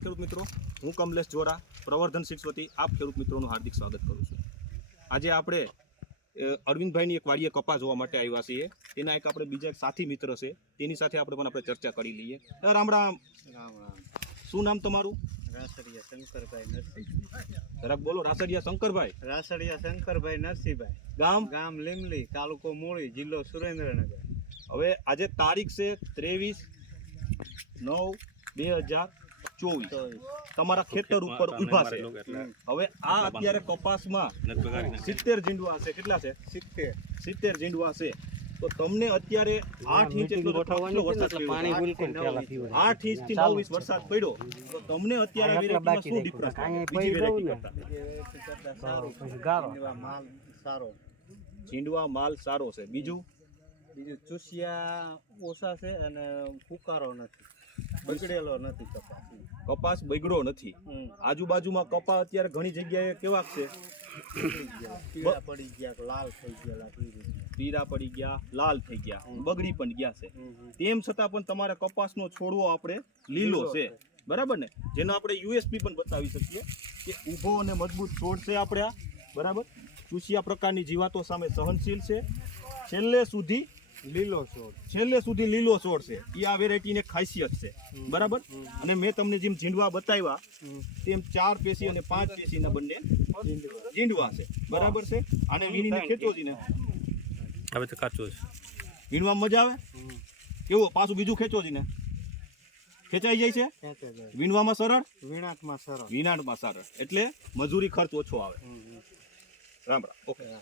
ખેડૂત મિત્રો હું કમલેશ જોરા પ્રવર્ધન સીટ્સ વતી આપ ખેડૂત મિત્રોનું હાર્દિક સ્વાગત કરું છું. આજે આપણે અરવિંદભાઈની એક વાડીએ કપા જોવા માટે આવ્યા છીએ. તેના એક આપણે બીજા એક સાથી મિત્ર છે તેની સાથે આપણે પણ આપણે ચર્ચા કરી લઈએ. અ, રામ રામ. રામ રામ. શું નામ તમારું? રાસડિયા શંકરભાઈ નરસિંહ જરાક બોલો રાસડિયા શંકરભાઈ. રાસડિયા શંકરભાઈ નરસિંહભાઈ. ગામ? ગામ લીમલી તાલુકો મૂળી જિલ્લો સુરેન્દ્રનગર. હવે આજે તારીખ છે ત્રેવીસ નવ બે હજાર ચોવીસ. તમારા ખેતર ઉપર ઊભા છે. હવે આ અત્યારે કપાસમાં સિત્તેર જીંડવા હશે કેટલા છે? સિત્તેર. સિત્તેર જીંડવા છે. તો તમને અત્યારે આઠ ઇંચ એટલો વરસાદ પડ્યો? આઠ ઇંચથી નવ ઇંચ વરસાદ પડ્યો. તો તમને અત્યારે વેરાયટીમાં શું ડિફરન્સ બીજી વેરાયટી કરતા. જીંડવા માલ સારો. ચીંડવા માલ સારો છે. બીજું? બીજું ચૂસિયા ઓછા છે અને ફુકારો નથી. બગડેલો નથી કપાસ. કપાસ બગડો નથી. આજુબાજુમાં કપા અત્યારે ઘણી જગ્યાએ કેવા છે. પીળા પડી ગયા લાલ થઈ ગયેલા પીળા પડી ગયા લાલ થઈ ગયા બગડી પણ ગયા છે. તેમ છતાં પણ તમારે કપાસનો છોડવો આપણે લીલો છે. બરાબર ને? જેનો આપણે યુએસપી પણ બતાવી શકીએ કે ઊભો અને મજબૂત છોડ છે આપણે આ. બરાબર? ચૂસિયા પ્રકારની જીવાતો સામે સહનશીલ છે. છેલ્લે સુધી લીલો છોડ. છેલ્લે સુધી લીલો છોડ છે. એ આ વેરાયટીને ખાસિયત છે. બરાબર? અને મેં તમને જેમ ઝીંડવા બતાવ્યા તેમ ચાર પેશી અને પાંચ પેશીના બંને ઝીંડવા. છે. બરાબર છે? અને વીણીને ખેંચો ને હવે તો કાચું છે. મજા આવે? કેવો? પાછું બીજું ખેંચો ને ખેંચાઈ જાય છે? વીણવામાં સરળ? વીણાટમાં સરળ. વીણાટમાં સરળ. એટલે મજૂરી ખર્ચ ઓછો આવે. રામ રામ. ઓકે.